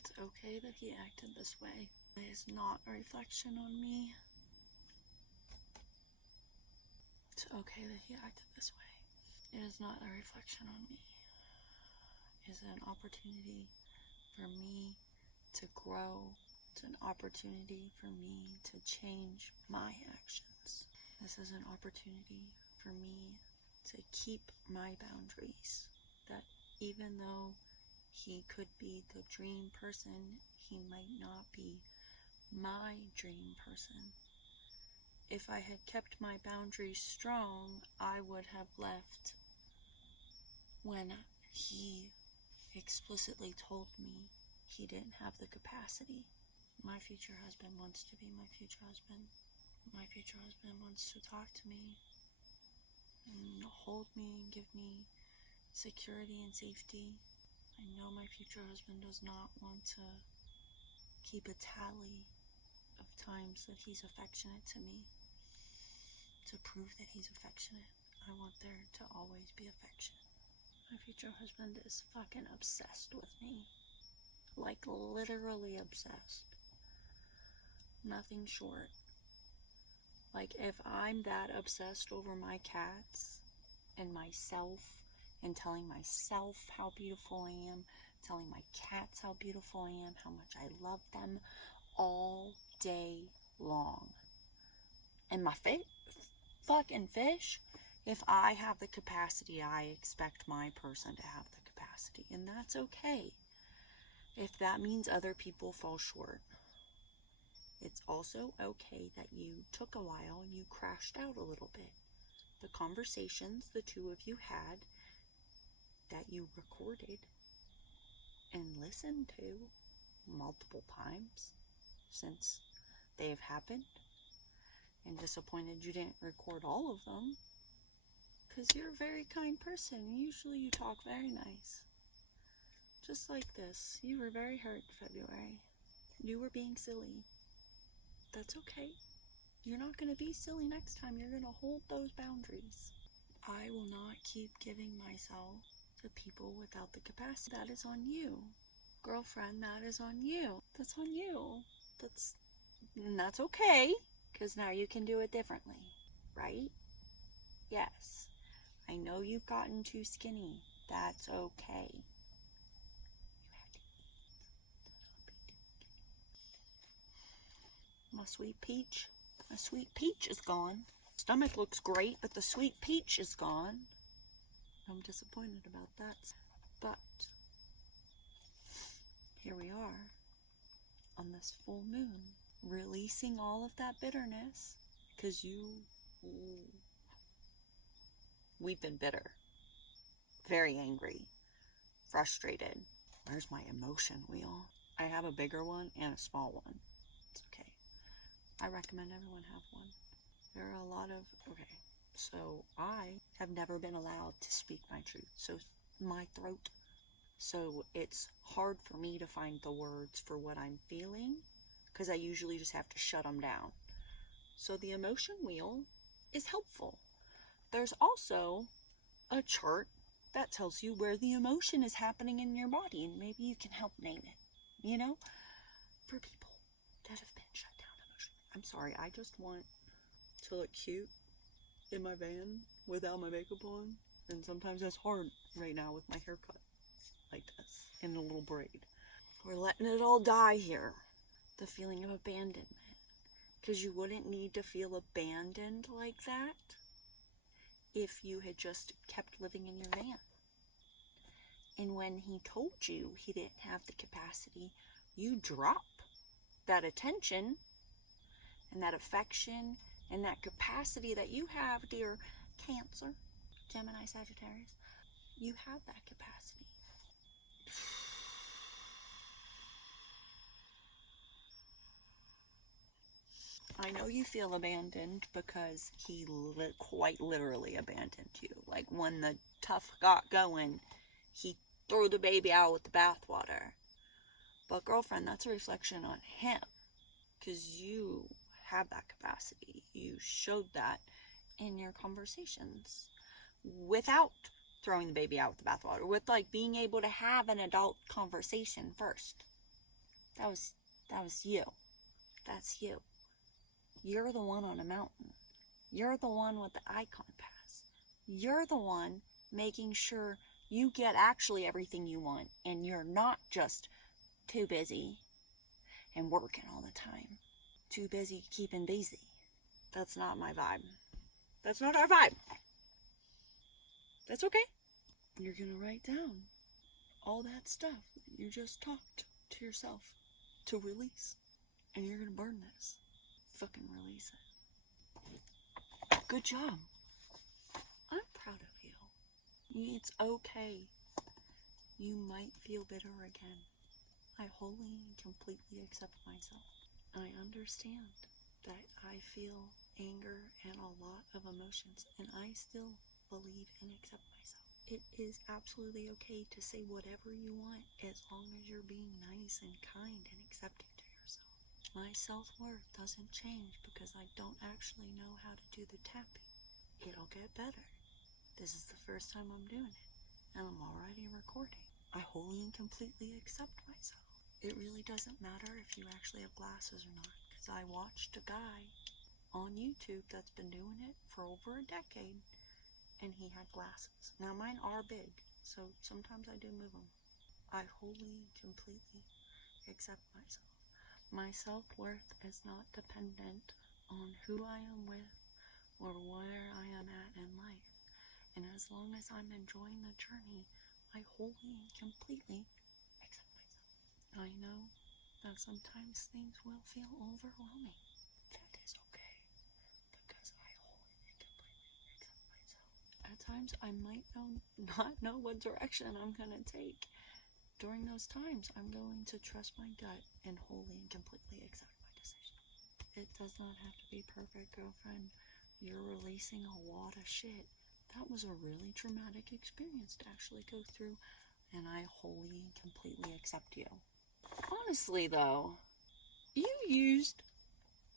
It's okay that he acted this way. It is not a reflection on me. It's okay that he acted this way. It is not a reflection on me. It is an opportunity for me to grow. It's an opportunity for me to change my actions. This is an opportunity for me to keep my boundaries. That even though he could be the dream person, he might not be my dream person. If I had kept my boundaries strong, I would have left when he explicitly told me he didn't have the capacity. My future husband wants to be my future husband. My future husband wants to talk to me and hold me and give me security and safety. I know my future husband does not want to keep a tally of times that he's affectionate to me. To prove that he's affectionate, I want there to always be affection. My future husband is fucking obsessed with me. Like, literally obsessed. Nothing short. Like, if I'm that obsessed over my cats and myself and telling myself how beautiful I am, telling my cats how beautiful I am, how much I love them all day long. And my fucking fish, if I have the capacity, I expect my person to have the capacity. And that's okay. If that means other people fall short. It's also okay that you took a while and you crashed out a little bit. The conversations the two of you had that you recorded and listened to multiple times since they have happened, and disappointed you didn't record all of them, because you're a very kind person. Usually you talk very nice. Just like this. You were very hurt in February. You were being silly. That's okay. You're not going to be silly next time. You're going to hold those boundaries. I will not keep giving myself to people without the capacity. That is on you. Girlfriend, that is on you. That's on you. And that's okay, because now you can do it differently, right? Yes. I know you've gotten too skinny. That's okay. My sweet peach is gone. Stomach looks great, but the sweet peach is gone. I'm disappointed about that. But here we are on this full moon, releasing all of that bitterness, because we've been bitter, very angry, frustrated. Where's my emotion wheel? I have a bigger one and a small one. It's okay. I recommend everyone have one. There are a lot of, so I have never been allowed to speak my truth. So my throat. So it's hard for me to find the words for what I'm feeling, because I usually just have to shut them down. So the emotion wheel is helpful. There's also a chart that tells you where the emotion is happening in your body, and maybe you can help name it, for people that have been shut down emotionally. I'm sorry, I just want to look cute in my van without my makeup on, and sometimes that's hard right now with my haircut like this, in a little braid. We're letting it all die here. The feeling of abandonment. Because you wouldn't need to feel abandoned like that if you had just kept living in your van. And when he told you he didn't have the capacity, you drop that attention and that affection and that capacity that you have, dear Cancer, Gemini, Sagittarius. You have that capacity. I know you feel abandoned because he quite literally abandoned you. Like, when the tough got going, he threw the baby out with the bathwater. But girlfriend, that's a reflection on him, because you have that capacity. You showed that in your conversations without throwing the baby out with the bathwater, with being able to have an adult conversation first. That was you. That's you. You're the one on a mountain. You're the one with the icon pass. You're the one making sure you get actually everything you want, and you're not just too busy and working all the time. Too busy keeping busy. That's not my vibe. That's not our vibe. That's okay. You're gonna write down all that stuff you just talked to yourself to release. And you're gonna burn this. Fucking release it. Good job. I'm proud of you. It's okay. You might feel bitter again. I wholly and completely accept myself. I understand that I feel anger and a lot of emotions, and I still believe and accept myself. It is absolutely okay to say whatever you want as long as you're being nice and kind and accepting to yourself. My self-worth doesn't change because I don't actually know how to do the tapping. It'll get better. This is the first time I'm doing it, and I'm already recording. I wholly and completely accept myself. It really doesn't matter if you actually have glasses or not, because I watched a guy on YouTube that's been doing it for over a decade, and he had glasses. Now mine are big, so sometimes I do move them. I wholly and completely accept myself. My self-worth is not dependent on who I am with or where I am at in life. And as long as I'm enjoying the journey, I wholly and completely accept myself. I know that sometimes things will feel overwhelming. That is okay, because I wholly and completely accept myself. At times, I might not know what direction I'm going to take. During those times, I'm going to trust my gut and wholly and completely accept my decision. It does not have to be perfect, girlfriend. You're releasing a lot of shit. That was a really traumatic experience to actually go through, and I wholly and completely accept you. Honestly, though, you used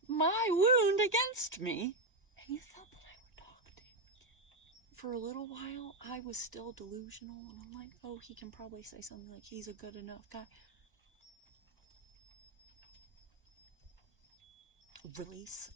my wound against me, and you thought that I would talk to you again. For a little while, I was still delusional, and I'm like, oh, he can probably say something like he's a good enough guy. Release.